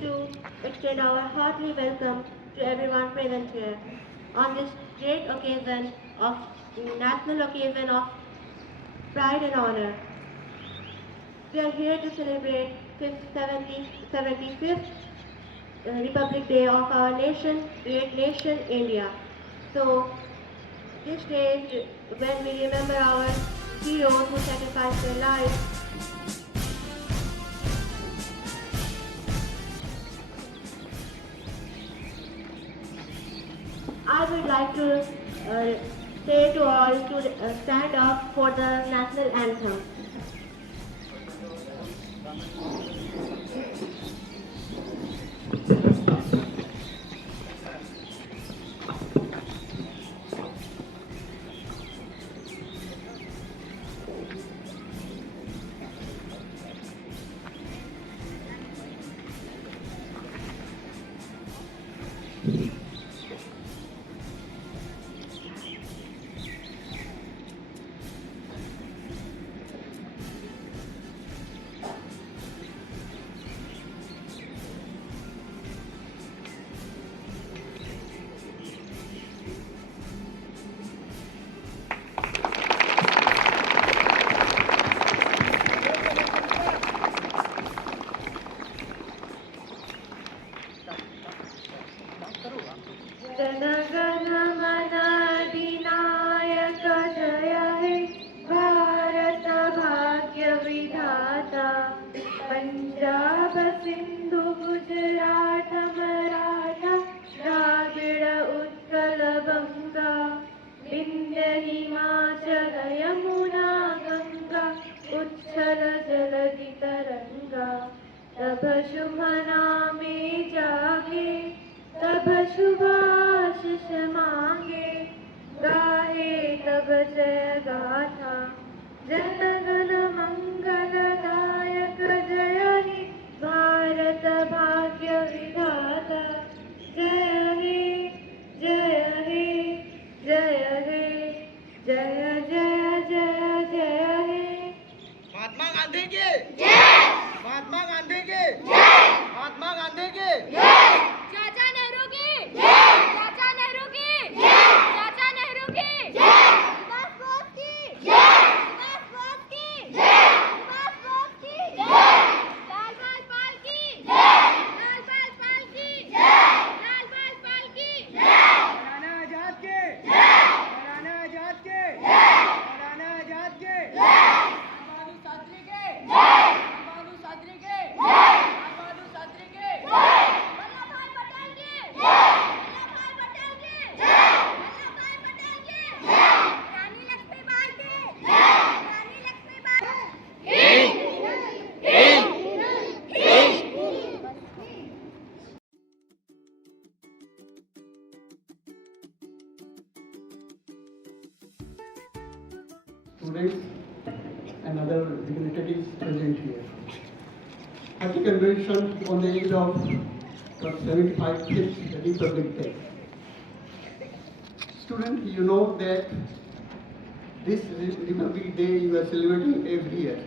to extend our hearty welcome to everyone present here on this great occasion of national occasion of pride and honor. We are here to celebrate 75th Republic Day of our nation, great nation, India. So this day is when we remember our heroes who sacrificed their lives. I would like to say to all to stand up for the national anthem. Punjab सिंधु गुजरात मराठा द्राविड़ उत्कल बंगा विंध्य हिमाचल यमुना गंगा उच्छल जलधि तरंगा तब शुभ नामे जागे तब शुभाशिष मांगे गाहे तब जय गाथा जनगण मंगलदायक जय हे भारत भाग्य विधाता जय हे जय हे जय हे जय जय जय जय हे। महात्मा गांधी की जय। महात्मा गांधी की जय। महात्मा गांधी की जय। चाचा नेहरू की जय। चाचा नेहरू की जय। चाचा नेहरू की जय। सुभाष बोस की जय। सुभाष बोस की जय। सुभाष बोस की जय। लाल पाल की जय। लाल पाल की जय। लाल पाल की जय। मौलाना आजाद के जय। मौलाना आजाद के जय। मौलाना आजाद के जय। बहादुर शास्त्री के जय। बहादुर शास्त्री के जय। बहादुर शास्त्री के जय। वल्लभ भाई पटेल की जय। वल्लभ भाई पटेल की जय। वल्लभ भाई पटेल की जय। रानी लक्ष्मीबाई की जय। रानी Lakshmibai Students and other dignitaries present here. Happy convention on the age of 75th Republic Day. Students, you know that this Republic Day you are celebrating every year.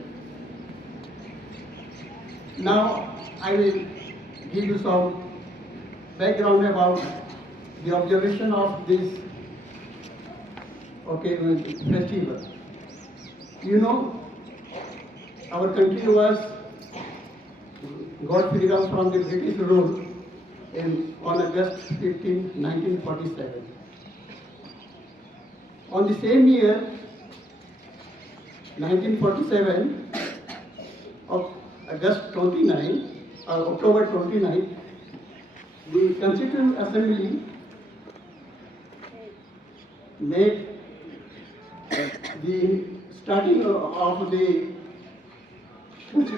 Now I will give you some background about the observation of this festival. You know, our country was got freedom from the British rule on August 15, 1947. On the same year, 1947, of October 29, the Constituent Assembly made the starting of the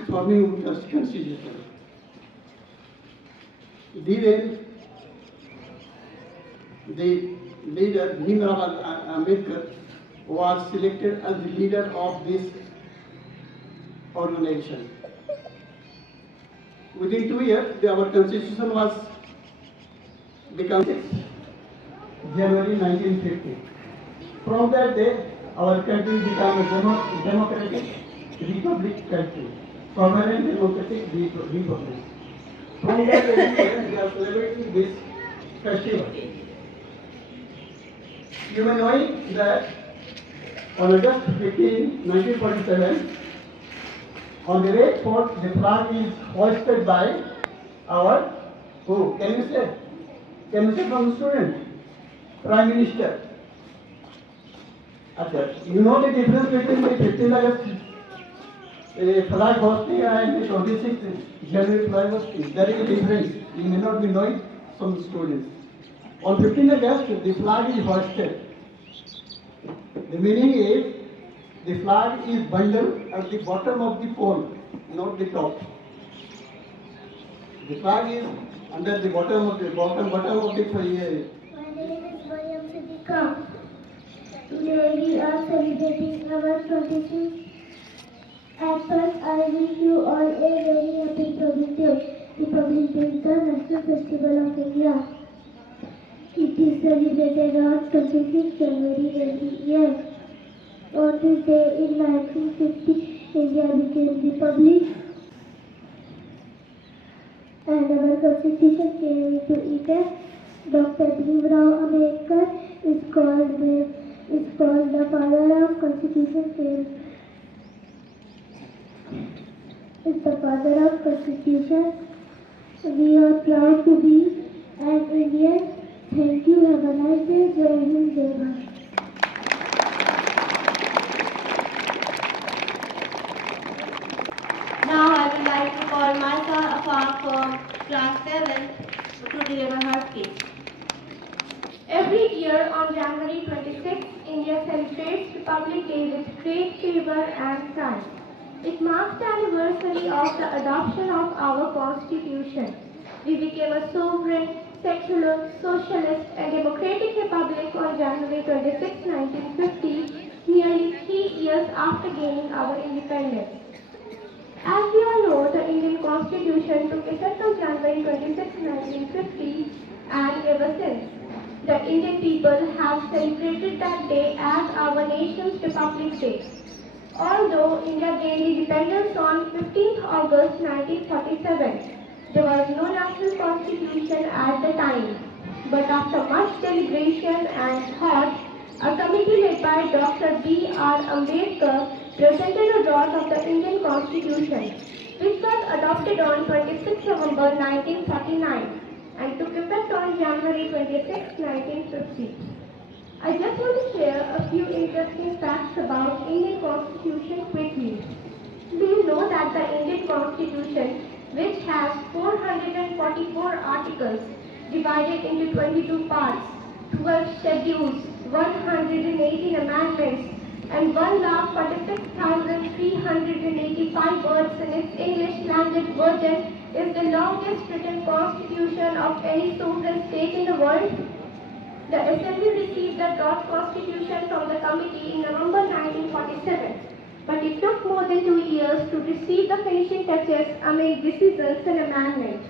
forming constitution. Then the leader Bhimrao Ambedkar was selected as the leader of this organization. Within 2 years, our constitution was become January 1950. From that day, our country became a democratic republic country, sovereign democratic republic. From that every year we are celebrating this festival. You may know that on August 15, 1947, on the Red Fort, the flag is hoisted by our, who? Can you say? Can you say from the student? Prime Minister. Okay. You know the difference between the 15th August flag hosting and the 26th January flag hosting? There is a difference. You may not be knowing some students. On 15th August, the flag is hoisted. The meaning is the flag is bundled at the bottom of the pole, not the top. The flag is under the bottom of the bottom of the My name is Mariam Siddiqa. Today we are celebrating our 26th. At first, I wish you all a very happy Republic Day. Republic Day is the National Festival of India. It is celebrated on 26 January every year. On this day in 1950, India became republic and our constitution came into effect. Dr. Bhimrao Ambedkar is called the father of constitution. Is the father of constitution. We are proud to be an Indian. Thank you. Have a nice day. Jai Hind, Jai Bharat. Now I would like to call Maisa Afaq from class 7 to deliver her speech. Every year on January 26, India celebrates Republic Day with great fervor and pride. It marks the anniversary of the adoption of our Constitution. We became a sovereign, secular, socialist and democratic republic on January 26, 1950, nearly 3 years after gaining our independence. As we all know, the Indian Constitution took effect on January 26, 1950 and ever since. The Indian people have celebrated that day as our nation's Republic Day. Although India gained independence on 15th August 1947, there was no national constitution at the time. But after much deliberation and thought, a committee led by Dr. B.R. Ambedkar presented a draft of the Indian Constitution, which was adopted on 26 November 1949 and took effect on January 26, 1950. I just want to share a few interesting facts about Indian Constitution quickly. Do you know that the Indian Constitution, which has 444 articles divided into 22 parts, 12 schedules, 118 amendments, and 1,46,385 words in its English language version, is the longest written constitution of any sovereign state in the world? The Assembly received the draft constitution from the committee in November 1947, but it took more than 2 years to receive the finishing touches amid decisions and amendments.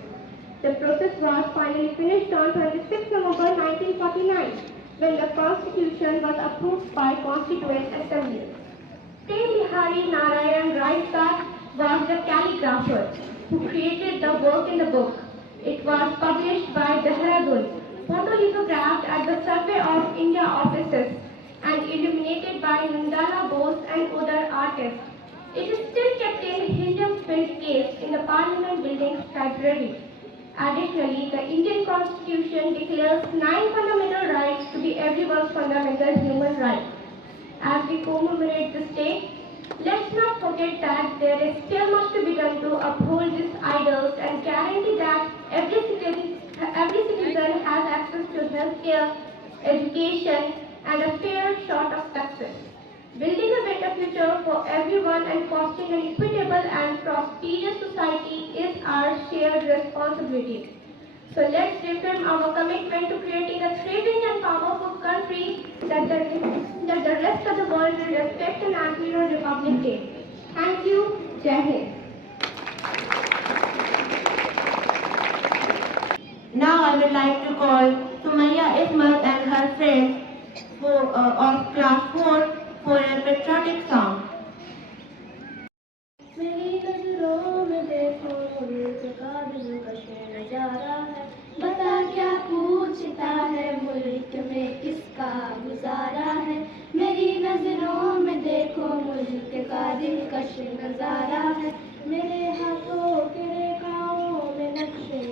The process was finally finished on 26 November 1949, when the constitution was approved by Constituent Assembly. Prem Bihari Narayan Raikar was the calligrapher who created the work in the book. It was published by Dehradun, photolithographed at the Survey of India offices and illuminated by Nandala Bose and other artists. It is still kept in Hindem-filled case in the Parliament Building's library. Additionally, the Indian Constitution declares 9 fundamental rights to be everyone's fundamental human right. As we commemorate this day, let's not forget that there is still much to be done to uphold these ideals and guarantee that every citizen has access to healthcare, education, and a fair shot of success. Building a better future for everyone and fostering an equitable and prosperous society is our shared responsibility. So let's reaffirm our commitment to creating a thriving and powerful country that the rest of the world will respect and admire on Republic Day. Thank you. Jai Hind. Now I would like to call Sumaya Ismat and her friends of class 4 for a patriotic song. मेरी नजरों में देखो ये जगा दिल का शेर गुजारा है, बता क्या पूछता है मुल्क में किसका गुजारा है। मेरी नजरों में देखो मुल्क का दिलकश नजारा है, मेरे हाथों के रेखाओं में नक्शे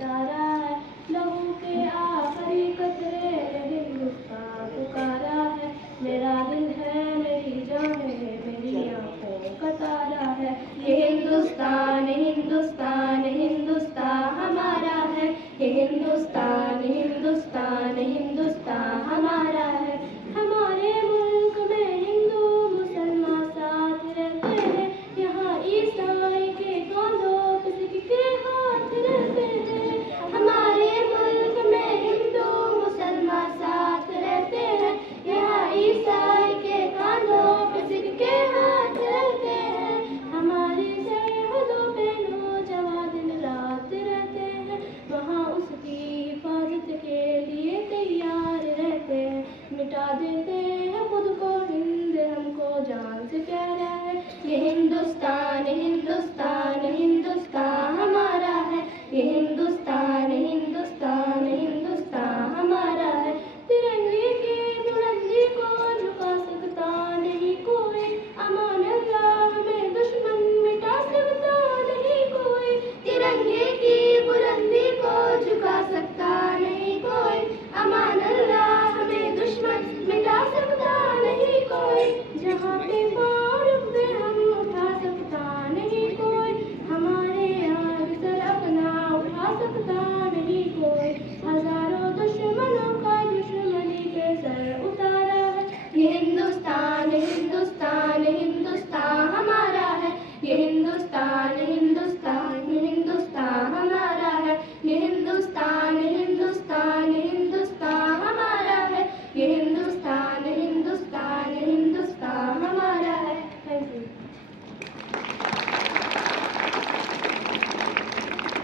सारा है, लहू के आखिरी कतरे ने हिंदुस्तान पुकारा है। मेरा दिल है मेरी जान है मेरी आंखों का तारा है, ये हिंदुस्तान हिंदुस्तान हिंदुस्तान हमारा है, ये हिंदुस्तान हिंदुस्तान हिंदुस्तान हमारा है। हमारे मुल्क में हिंदू मुसलमान साथ रहते हैं, यहाँ ईसाई के दोनों किसी के हाथ रहते हैं। हमारे मुल्क में हिंदू मुसलमान साथ रहते हैं, यहाँ ईसाई के कांधों पे सिख के हाथ रहते हैं। हमारी सरहदों पे नौजवान दिन रात रहते हैं, वहाँ उसकी हिफाजत के लिए तैयार रहते हैं। मिटा देते हैं खुद को हिंद हमको जान से प्यारा है, ये हिंदुस्तान हिंदुस्तान हिंदुस्तान हमारा है, ये हिंदुस्तान हिंदुस्तान हिंदुस्तान हमारा है। तिरंगे की बुलंदी को झुका सकता नहीं कोई, अमान अल्लाह में दुश्मन मिटा सकता नहीं कोई। तिरंगे की बुलंदी को झुका सकता नहीं कोई, अमान अल्लाह में दुश्मन मिटा सकता नहीं कोई। जहाँ पे पाँव रख दे हम उठा सकता नहीं कोई, हमारे आग सर अपना उठा सकता नहीं कोई। हजारों दुश्मनों का दुश्मनी पे सर उतारा है, ये हिंदुस्तान हिंदुस्तान हिंदुस्तान हमारा है, ये हिंदुस्तान हिंदुस्तान हिंदुस्तान हमारा है, ये हिंदुस्तान हिंदुस्तान हिंदुस्तान हमारा है, ये हिंदुस्तान हिंदुस्तान हिंदुस्तान हमारा है। Thank you.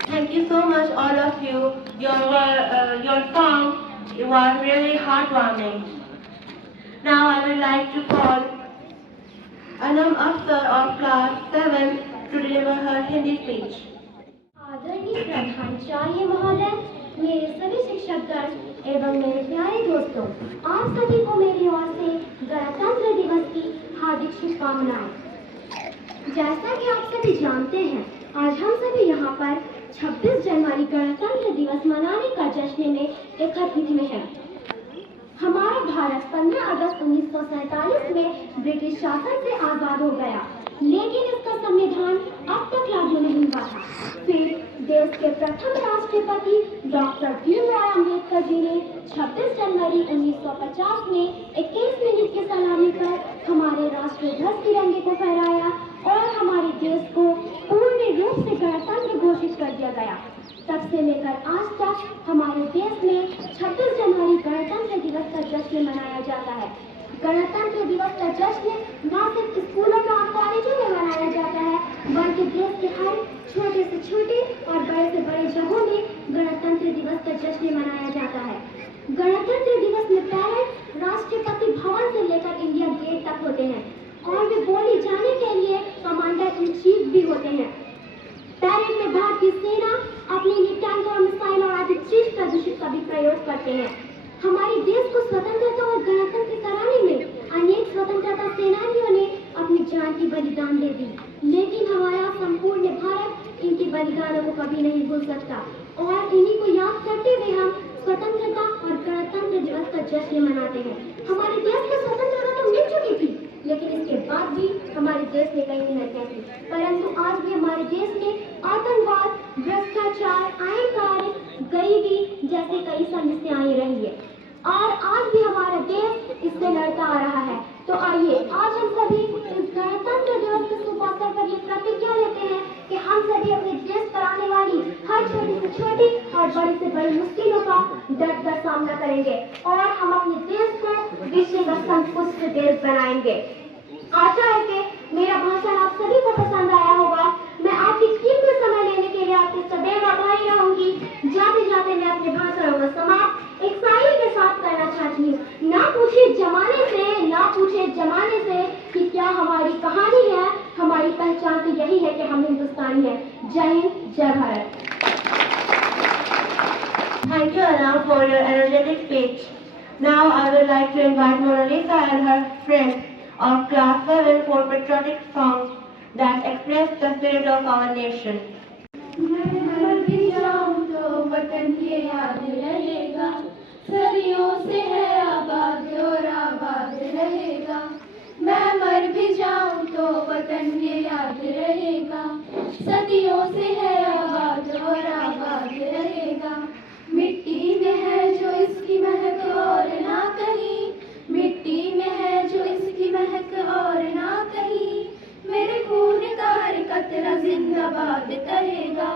Thank you so much, all of you. Your song was really heartwarming. Now I would like to call Anam Akhtar of class 7 to deliver her Hindi speech. आदरणीय प्रधानाचार्य महोदय, मेरे सभी शिक्षकगण एवं मेरे प्यारे दोस्तों, आप सभी को मेरी ओर से गणतंत्र दिवस की हार्दिक शुभकामनाएं। जैसा कि आप सभी जानते हैं, आज हम सभी यहाँ पर 26 जनवरी गणतंत्र दिवस मनाने का जश्न में एकत्रित में हैं। हमारा भारत 15 अगस्त 1947 में ब्रिटिश शासन से आजाद हो गया, लेकिन इसका संविधान अब तक लागू नहीं हुआ था। फिर देश के प्रथम राष्ट्रपति डॉक्टर भीमराव अम्बेडकर जी ने 26 जनवरी 1950 में 21 मिनट की सलामी पर हमारे राष्ट्रीय ध्वज तिरंगे को फहराया और हमारे देश को पूर्ण रूप से गणतंत्र घोषित कर दिया गया। तब से लेकर आज तक हमारे देश में 26 जनवरी गणतंत्र दिवस का जश्न मनाया जाता है। गणतंत्र दिवस का जश्न न सिर्फ स्कूलों में और कॉलेजों में मनाया जाता है, बल्कि देश के हर छोटे से छोटे और बड़े से बड़े जगहों में गणतंत्र दिवस का जश्न मनाया जाता है। गणतंत्र दिवस में पैरेड राष्ट्रपति भवन से लेकर इंडिया गेट तक होते हैं और वे बोले जाने के लिए कमांडर इन चीफ भी होते हैं। पैरेड में भारतीय सेना अपने लिए टैंक और मिसाइल और आदि चीज प्रदूषित का भी प्रयोग करते हैं। हमारे देश को स्वतंत्रता और गणतंत्र कराने में अनेक स्वतंत्रता सेनानियों ने अपनी जान की बलिदान दे दी, लेकिन हमारा संपूर्ण भारत इनके बलिदानों को कभी नहीं भूल सकता और इन्हीं को याद करते हुए हम स्वतंत्रता और गणतंत्र दिवस का जश्न मनाते हैं। हमारे देश को स्वतंत्रता तो मिल चुकी थी, लेकिन इसके बाद भी हमारे देश में कई उन्नतियां थी, परंतु आज भी हमारे देश में आतंकवाद, भ्रष्टाचार, आयन कार्य, गरीबी जैसे कई समस्याएं रही है और आज भी हमारा देश इससे लड़ता आ रहा है। तो आइए आज हम सभी इस गणतंत्र दिवस के शुभ अवसर पर ये प्रतिज्ञा लेते हैं कि हम सभी अपने देश पर आने वाली हर छोटी से छोटी और बड़ी से बड़ी मुश्किलों का डट कर सामना करेंगे और हम अपने देश को विश्व का संतुष्ट देश बनाएंगे। आशा है कि मेरा भाषण आप सभी को पसंद आया होगा। मैं आपकी कीमती समय लेने के लिए आपके सदैव आभारी रहूंगी। जाते जाते मैं अपने भाषणों का समाप्त एक शायरी के साथ करना चाहती हूँ। ना पूछे जमाने से कि क्या हमारी कहानी है, हमारी पहचान तो यही है कि हम हिंदुस्तानी हैं। जय हिंद, जय Bharat. Thank you, Anna, for your energetic speech. Now I would like to invite Mona Lisa and her friends of Class 7 for patriotic songs that express the spirit of our nation. मैं मर भी जाऊं तो वतन ये याद रहेगा, सदियों से है आबाद और आबाद रहेगा। मैं मर भी जाऊं तो वतन ये याद रहेगा, सदियों से है आबाद और आबाद रहेगा। मिट्टी में है जो इसकी महक और ना कहीं, मिट्टी में है जो इसकी महक और ना कहीं। मेरे खून का हर कतरा जिंदाबाद कहेगा,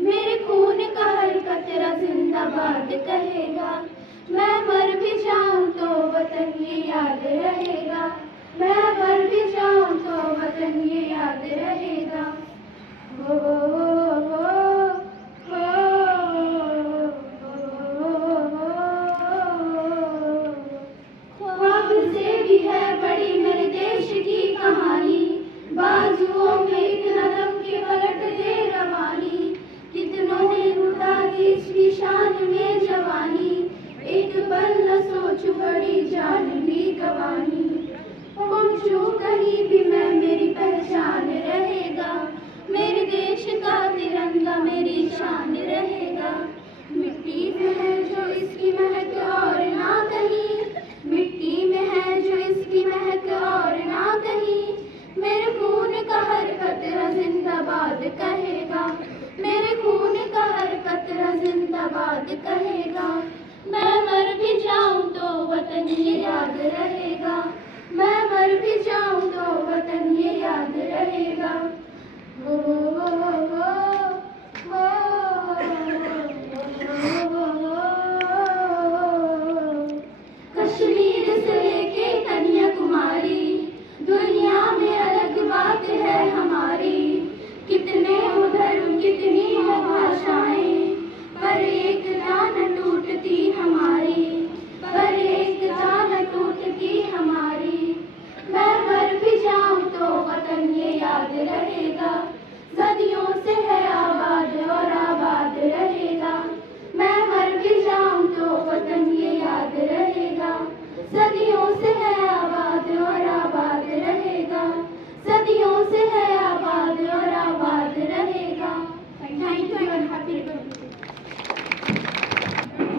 मेरे खून का हर कतरा जिंदाबाद कहेगा। मैं मर भी जाऊं तो वतन ये याद रहेगा, मैं मर भी जाऊं तो वतन ये याद रहेगा। हो ख्वाब से भी है बड़ी मेरे देश की कहानी, बाजुओं में इतना दम के पलट दे रवानी। कितनों ने लुटा दी इसकी शान में जवानी, एक पल न सोच बड़ी जान भी गवानी। पहुंचूं कहीं भी मैं मेरी पहचान रहेगा, मेरे देश का तिरंगा मेरी शान रहेगा। मिट्टी में है जो इसकी महक और ना कहीं, मिट्टी में है जो इसकी महक और ना कहीं। मेरे खून का हर कतरा जिंदाबाद कहेगा, मेरे खून का हर कतरा जिंदाबाद कहेगा। मैं मर भी जाऊं तो वतन ये याद रहेगा, मैं मर भी जाऊं तो वतन ये याद रहेगा। हो कश्मीर से लेके कन्याकुमारी, दुनिया में अलग बात है हमारी। कितने उधर कितनी हो भाषाएं, पर एक जान टूटती हमारी, पर एक जान टूटती हमारी। मैं मर भी जाऊं तो वतन ये याद रहेगा, सदियों से है आबाद और आबाद रहेगा। मैं मर भी जाऊं तो वतन ये याद रहेगा, सदियों से है आबाद और आबाद रहेगा, सदियों से है आबाद और आबाद रहेगा। Thank you and happy Republic day.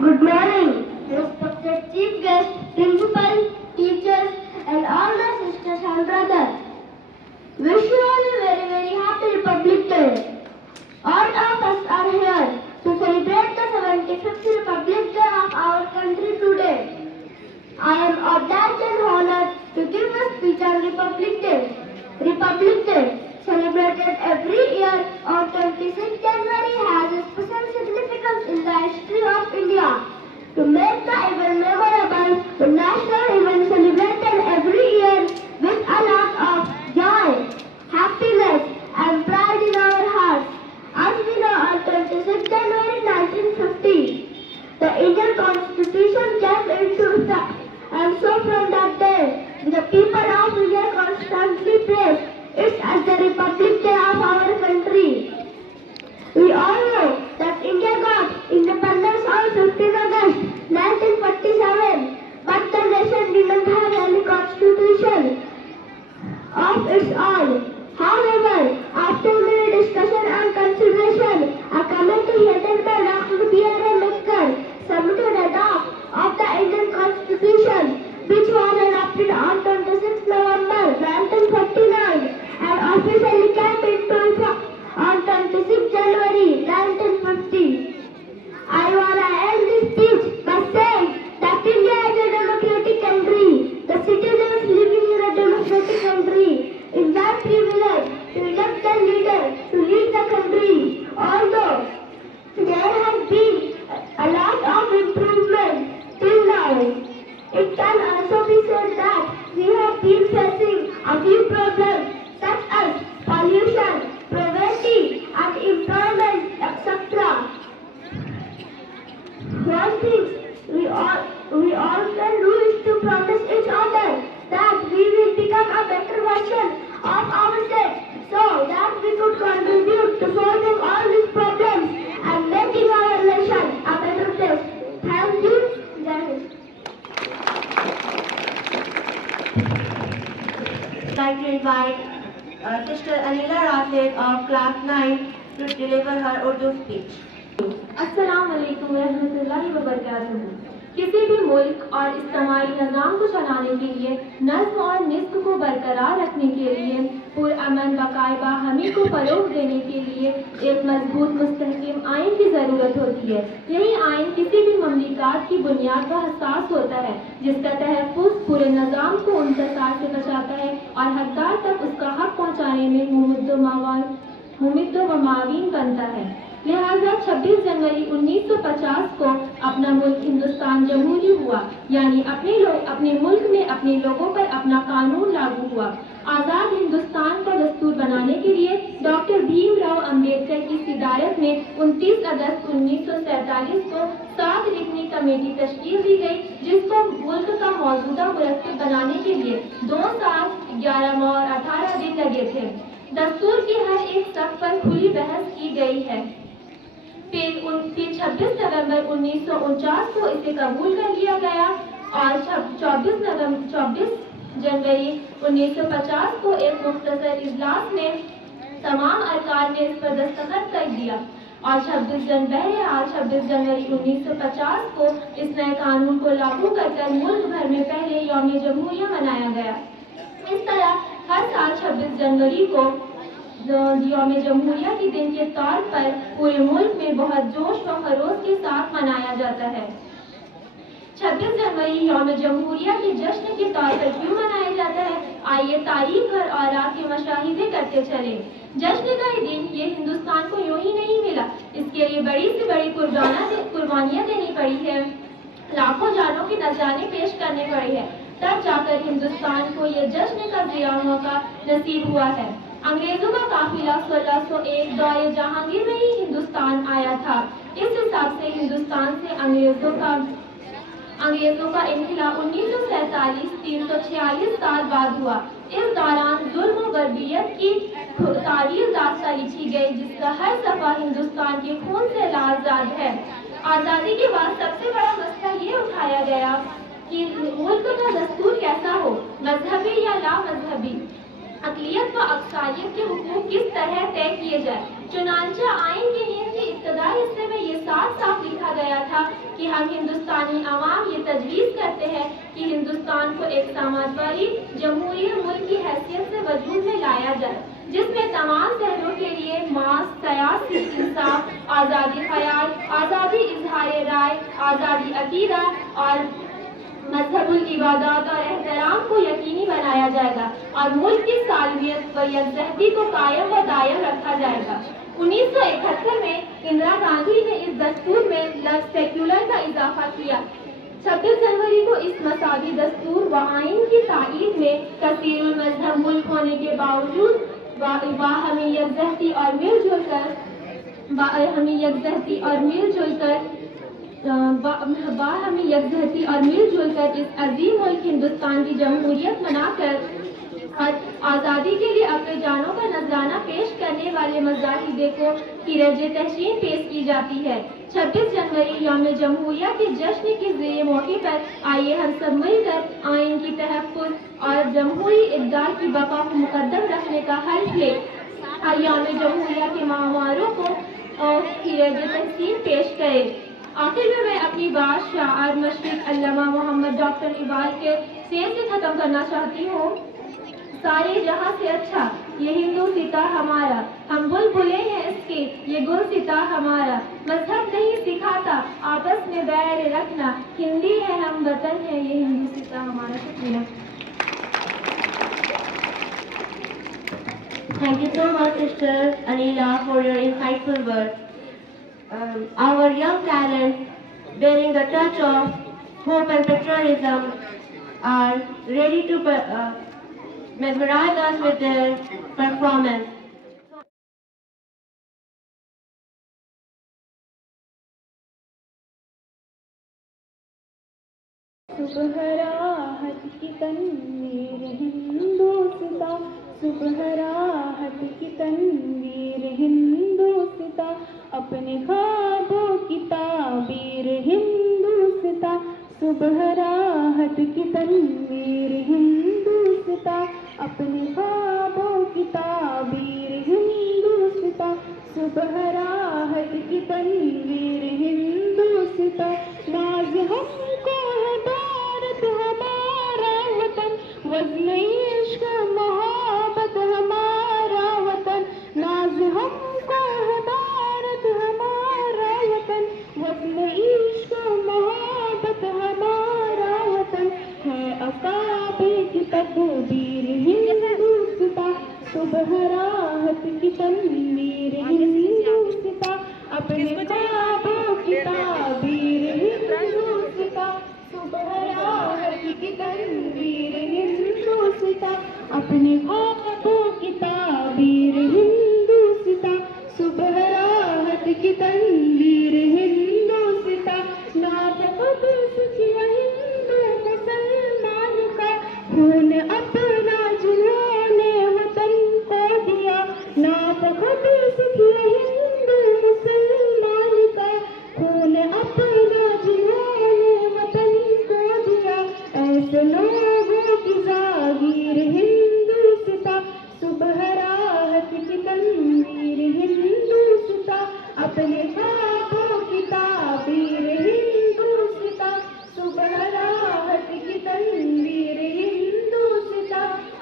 Good morning, respected chief guest, principal, teachers, and all my sisters and brothers. Wish you all a very, very happy Republic Day. All of us are here to celebrate the 75th Republic Day of our country today. I am obliged and honored to give a speech on Republic Day. Republic Day, celebrated every year on 26th January, has a special significance in the history of India. To make the event memorable, the national event celebrated every year with a lot of joy, happiness, and pride in our hearts. As we know, on 26th January 1950, the Indian Constitution came into effect, and so from that day, the people of India constantly praised it as the Republic Day of our country. We all know that India got independence on 15 August 1947, but the nation didn't have any constitution of its own. However, after many discussion and consideration, a committee headed by Dr. B.R. Ambedkar submitted a draft of the Indian Constitution, which was adopted on 26 November 1949 and officially came into effect on 26 January 1950. I want to end this speech by saying that India is a democratic country. The citizens living in a democratic country is that privilege to elect a leader to lead the country. Although there has been a lot of improvement till now, it can also be said that we have been facing a few problems such as pollution, poverty, unemployment, etc. One thing we all can do is to promise each other that we will become a better version of ourselves, so that we could contribute to solving all these problems and making our nation a better place. like to invite Sister Anila Rasid of class 9 to deliver her Urdu speech. अस्सलाम वालेकुम रहमतुल्लाहि व बरकातुहू। किसी भी मुल्क और इज्तिमाई निज़ाम को चलाने के लिए नज़्म और निस्क को बरकरार रखने के लिए पुरअमन बकायदा हमी को फ़रोग़ देने के लिए एक मजबूत मुस्तहकम आइन की ज़रूरत होती है। यही आइन किसी भी ममलिकात की बुनियाद व हसास होता है जिसका तहफ़्फ़ुज़ पूरे निज़ाम को इंतसार से बचाता है और हकदार तक उसका हक पहुँचाने में मुमिद्दो व मावीन बनता है। लिहाजा 26 जनवरी 1950 को अपना मुल्क हिंदुस्तान जमहूरी हुआ, यानी अपने मुल्क में अपने लोगों पर अपना कानून लागू हुआ। आज़ाद हिंदुस्तान का दस्तूर बनाने के लिए डॉक्टर भीमराव अंबेडकर की सिदारत में 29 अगस्त 1947 को 7 रुकनी कमेटी तश्कील दी गई, जिसको मुल्क का मौजूदा मुरक्कब बनाने के लिए 2 साल 11 माह और 18 दिन लगे थे। दस्तूर की हर एक सफ़ पर खुली बहस की गई है। फिर 26 नवंबर 1949 को इसे कबूल कर लिया गया और 24 जनवरी 1950 को एक मुख्तसर इजलास में तमाम अरकान ने इस पर दस्तखत कर दिया और 26 जनवरी 1950 को इस नए कानून को लागू कर मुल्क भर में पहले यौम जमहूरिया मनाया गया। इस तरह हर साल 26 जनवरी को यौम जमहूरिया के दिन के तौर पर पूरे मुल्क में बहुत जोश व खरोश के साथ मनाया जाता है। 26 जनवरी यौम जमहूरिया के जश्न के तौर पर क्यों मनाया जाता है, आइए तारीख और औरात के मुशाहिदे करते चले। जश्न का ये दिन ये हिंदुस्तान को यूं ही नहीं मिला, इसके लिए बड़ी से बड़ी कुर्बानियाँ देनी पड़ी है, लाखों जानों के नजराने पेश करने पड़े हैं, तब जाकर हिंदुस्तान को ये जश्न का जिया मौका नसीब हुआ है। अंग्रेजों का काफिला 1601 दौरे जहांगीर में ही हिंदुस्तान आया था। इस हिसाब से हिंदुस्तान से अंग्रेजों का इन्हिला 1947 346 साल बाद हुआ। इस दौरान जुल्म व बर्बरियत की तारीख दास्ता लिखी गई, जिसका हर सफ़ा हिंदुस्तान के खून से लालजाद है। आज़ादी के बाद सबसे बड़ा मसला ये उठाया गया कि मुल्क का दस्तूर कैसा हो, मजहबी या ला मजहबी, अक़लियत व अक्सारियत के हुकूक किस तरह तय किए जाए। चुनांचे आइन के नियम के इब्तदाई हिस्से में ये साफ साफ लिखा गया था कि हम हिंदुस्तानी अवाम ये तजवीज़ करते हैं कि हिंदुस्तान को एक समाजवादी जमहूरी मुल्क की हैसियत से वजूद में लाया जाए, जिसमें तमाम शहरों के लिए मास, सियासी इंसाफ, आज़ादी ख्याल, आज़ादी इजहार राय, आज़ादी अकीदा और मजहबुल इबादत और एहतराम को यकीनी बनाया जाएगा और मुल्क की सालवियत व यकजहती को कायम व दायम रखा जाएगा। 1971 में इंदिरा गांधी ने इस दस्तूर में लफ्ज़ सेक्युलर का इजाफा किया। 26 जनवरी को इस मसावी दस्तूर व आइन की ताईद में कसीरुल मजहब मुल्क होने के बावजूद बाहमी यकजहती और मिलजुल कर इस अजीम मुल्क हिंदुस्तान की जमहूरियत मनाकर और आज़ादी के लिए अपने जानों का नजराना पेश करने वाले मुजाहिदे को खिरज तहसीन पेश की जाती है। 26 जनवरी यौम जमहूरिया के जश्न के ज़ेर मौके पर आइए हम सब मिलकर आइन की तहफ़्फ़ुज़ और जमहूरी इक़्तिदार की बका को मुक़द्दम रखने का हल्फ ले यौम जमहूरिया के माहवारों को खिरज तहसीन पेश करें। आखिर में मैं अपनी बात शायर मशरिक़ अल्लामा मोहम्मद डॉक्टर इकबाल के शेर से ख़त्म करना चाहती हूँ। सारे जहाँ से अच्छा ये हिंदू सिता हमारा, हम बुलबुले हैं इसके ये गुल सिता हमारा, मजहब नहीं सिखाता आपस में बैर रखना, हिंदी है हम वतन है ये हिंदू सिता हमारा। शुक्रिया। Thank you so much, Sister Anila, for your insightful words. Our young talents, bearing the touch of hope and patriotism, are ready to mesmerize us with their performance. सुबहराहत की तनवीर हिंदुस्ता, सुबहराहत की तनवीर हिंदुस्ता, अपने ख्वाबों की ताबीर हिंदुस्ता, सुबहराहत की तनवीर हिंदुस्ता। हिंदुस्ता अपने ख्वाबों की ताबीर हिंदुस्ता सुबह राहत की तनवीर हिंदुस्ता नाज हमको है भारत हमारा वतन वज़्न इश्क मोहब्बत हमारा वतन नाज हमको है भारत हमारा वतन वज़्न इश्क मोहब्बत हमारा वतन है अकाबे की तकदीर हिंदुस्ता सुबह राहत की तनवीर हिंदुस्ता अपने ख्वाबों की ताबीर हिंदुस्ता सुबह राहत की तनवीर हिंदुस्ता अपने ख्वाबों की ताबीर हिंदुस्ता सुबह राहत की तनवीर हिंदुस्ता ना तकदीस किया हिंदू मुसलमान का खून अपना जिन्होंने वतन को दिया ना तकदीस किया हिंदू मुसलमान का खून अपना जिन्होंने वतन को दिया ऐसे लोगों की जागीर हिंदुस्ता सुबह राहत की तनवीर हिंदुस्ता अपने ख्वाबों की ताबीर हिंदुस्ता सुबह राहत की तनवीर हिंदुस्ता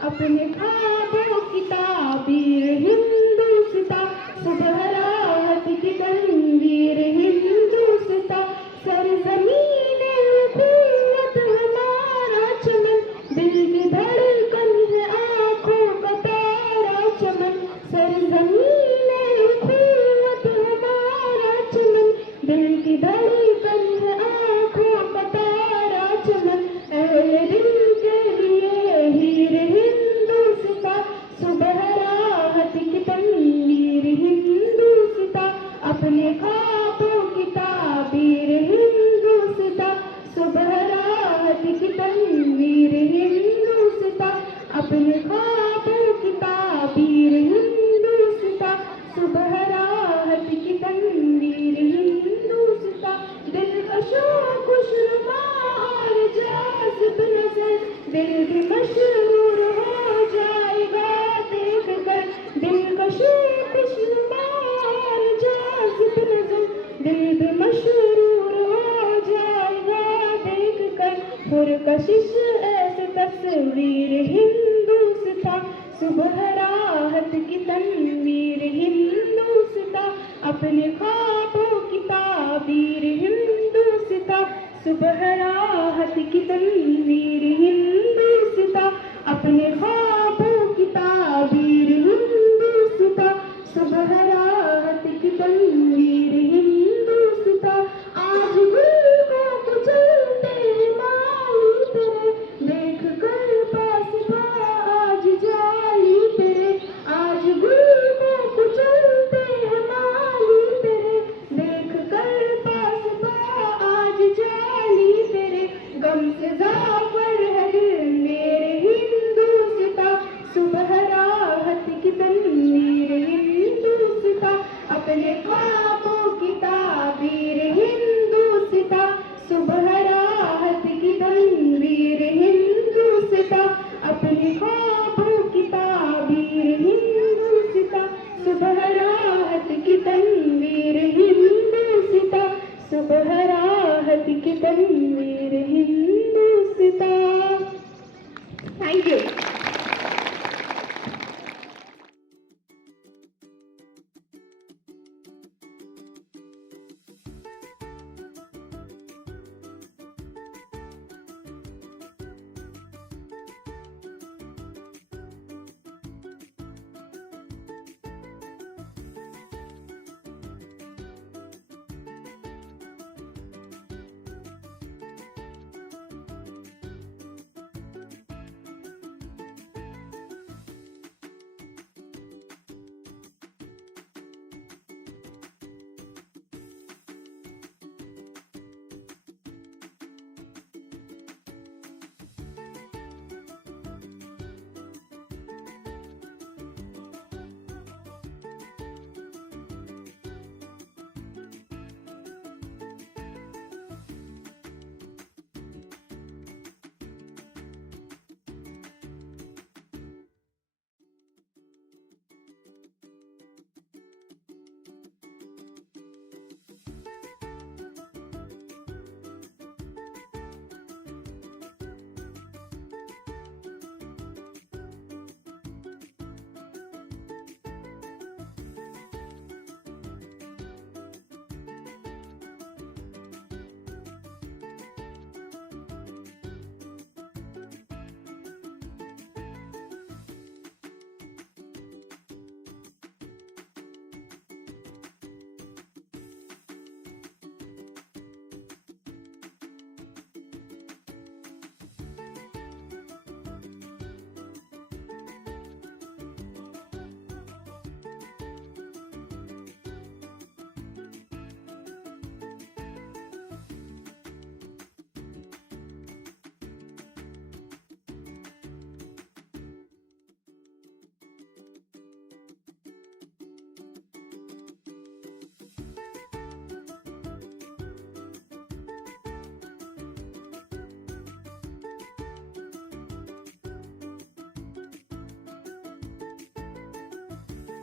अपने ख्वाबों की ताबीर हिंदुस्ता सुबह राहत की तनवीर हिंदुस्ता सरज़मीन हुकूमत हमारा चमन दिल की धड़कन है आँखों का तारा चमन सरज़मीन हुकूमत हमारा चमन दिल की धड़कन है आँखों का तारा चमन अहले दिल के लिए हीर हिंदुस्ता सुबह राहत की तनवीर हिंदुस्ता अपने ख्वाबों की ताबीर हिंदुस्ता सुबह राहत की तनवीर हिंदुस्ता अपने ख्वाबों की ताबीर हिंदुस्ता सुबह राहत की तनवीर हिंदुस्ता दिलकशो खुशनुमा और जाज़िब नज़र दिल भी मशहूर हो जाएगा देख कर दिलकशो खुशनुमा और जाज़िब नज़र दिल भी मशहूर हो जाएगा देख कर पुरकशिश ऐसे तस्वीर हिंदुस्ता सुबह राहत की तनवीर हिंदुस्ता अपने ख्वाबों की ताबीर हिंदुस्ता सुबह राहत की तनवीर हिंदुस्ता अपने ख्वाबों की ताबीर हिंदुस्ता सुबह राहत की तनवीर हिंदुस्ता आज गुल को कुचलते माली तेरे देख कर पास आज जाली तेरे आज गुल को कुचलते माली तेरे देख कर पास आज जाली तेरे गम से जाफर है दिल मेरे हिंदुस्ता सुबह राहत की तनवीर हिंदुस्ता अपने ख्वाबों की ताबीर हिंदुस्ता सुबह राहत की तनवीर हिंदुस्ता अपने ख्वाबों की ताबीर हिंदुस्ता सुबह राहत की तनवीर हिंदुस्ता सुबह राहत की तनवीर हिंदुस्ता। Thank you.